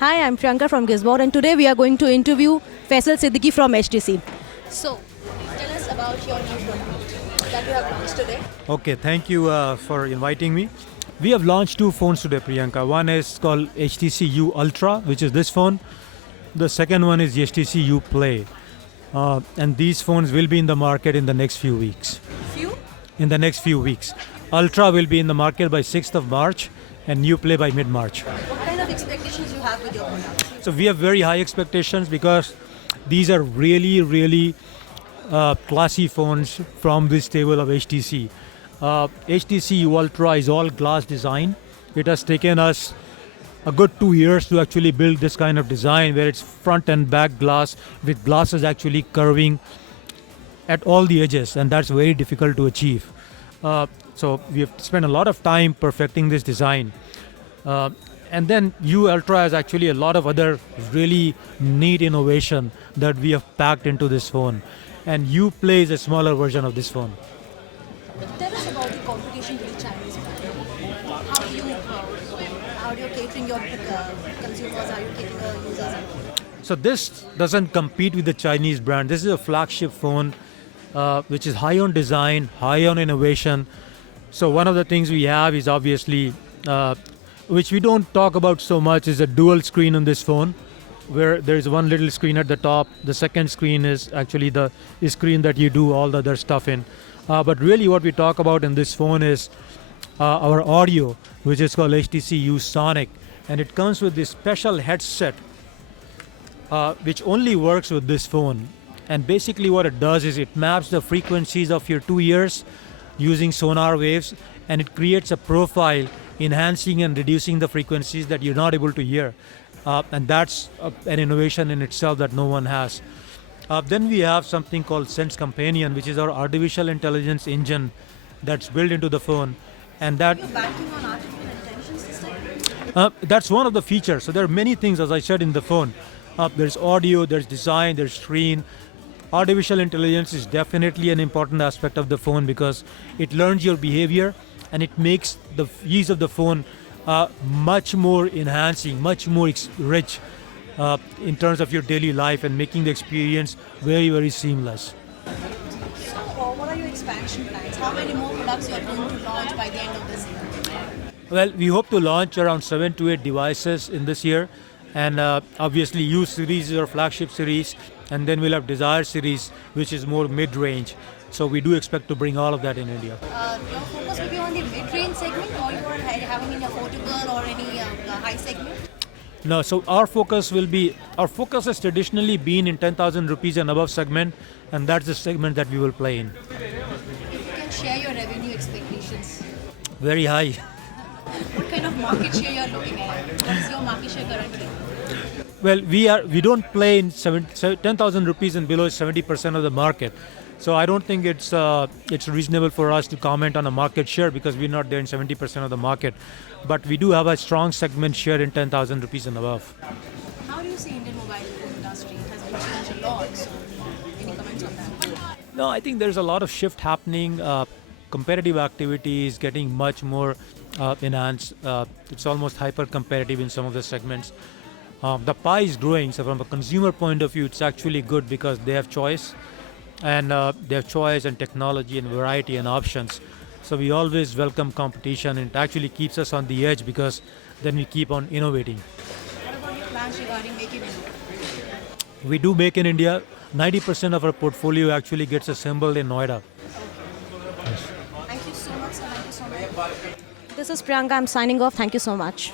Hi, I'm Priyanka from Gizboard, and today we are going to interview Faisal Siddiqui from HTC. So, tell us about your new product that you have launched today. Okay, thank you for inviting me. We have launched two phones today, Priyanka. One is called HTC U Ultra, which is this phone. The second one is HTC U Play. And these phones will be in the market in the next few weeks. Few? In the next few weeks. Ultra will be in the market by 6th of March and U Play by mid-March. What kind of expectations you have with your product? So we have very high expectations because these are really classy phones from this table of HTC. HTC U Ultra is all glass design. It has taken us a good 2 years to actually build this kind of design where it's front and back glass with glasses actually curving at all the edges, and that's very difficult to achieve. So we have spent a lot of time perfecting this design. And then U Ultra has actually a lot of other really neat innovation that we have packed into this phone. And U Play is a smaller version of this phone. Tell us about the competition with the Chinese brand. How are you catering your consumers? How are you catering your users? So this doesn't compete with the Chinese brand. This is a flagship phone which is high on design, high on innovation. So one of the things we have is obviously, which we don't talk about so much, is a dual screen on this phone, where there's one little screen at the top. The second screen is actually the screen that you do all the other stuff in. But really what we talk about in this phone is our audio, which is called HTC U Sonic. And it comes with this special headset, which only works with this phone. And basically what it does is it maps the frequencies of your 2 ears using sonar waves, and it creates a profile enhancing and reducing the frequencies that you're not able to hear. And that's an innovation in itself that no one has. Then we have something called Sense Companion, which is our artificial intelligence engine that's built into the phone. And that You're banking on artificial intelligence system? that's one of the features. So there are many things, as I said, in the phone. There's audio, there's design, there's screen. Artificial intelligence is definitely an important aspect of the phone because it learns your behavior and it makes the use of the phone much more enhancing, much more rich in terms of your daily life and making the experience very seamless. So, what are your expansion plans? How many more products you are going to launch by the end of this year? Well, we hope to launch around 7 to 8 devices in this year. And obviously U series is our flagship series, and then we'll have Desire series, which is more mid-range. So we do expect to bring all of that in India. Your focus will be on the mid-range segment, or you are having any affordable or any high segment? No, so our focus has traditionally been in 10,000 rupees and above segment, and that's the segment that we will play in. If you can share your revenue expectations, Very high. what kind of market share you are looking at? What is your market share currently? Well, we don't play in 10,000 rupees and below is 70% of the market. So I don't think it's reasonable for us to comment on a market share because we're not there in 70% of the market. But we do have a strong segment share in 10,000 rupees and above. How do you see Indian mobile phone industry? It has been changed a lot. So, any comments on that? No, I think there's a lot of shift happening. Competitive activity is getting much more enhanced. It's almost hyper competitive in some of the segments. The pie is growing, so from a consumer point of view, it's actually good because they have choice, and they have choice and technology and variety and options. So we always welcome competition, and it actually keeps us on the edge because then we keep on innovating. What about your plans regarding Make in India? We do make in India. 90% of our portfolio actually gets assembled in Noida. Thank you so much, sir. Thank you so much. This is Priyanka. I'm signing off. Thank you so much.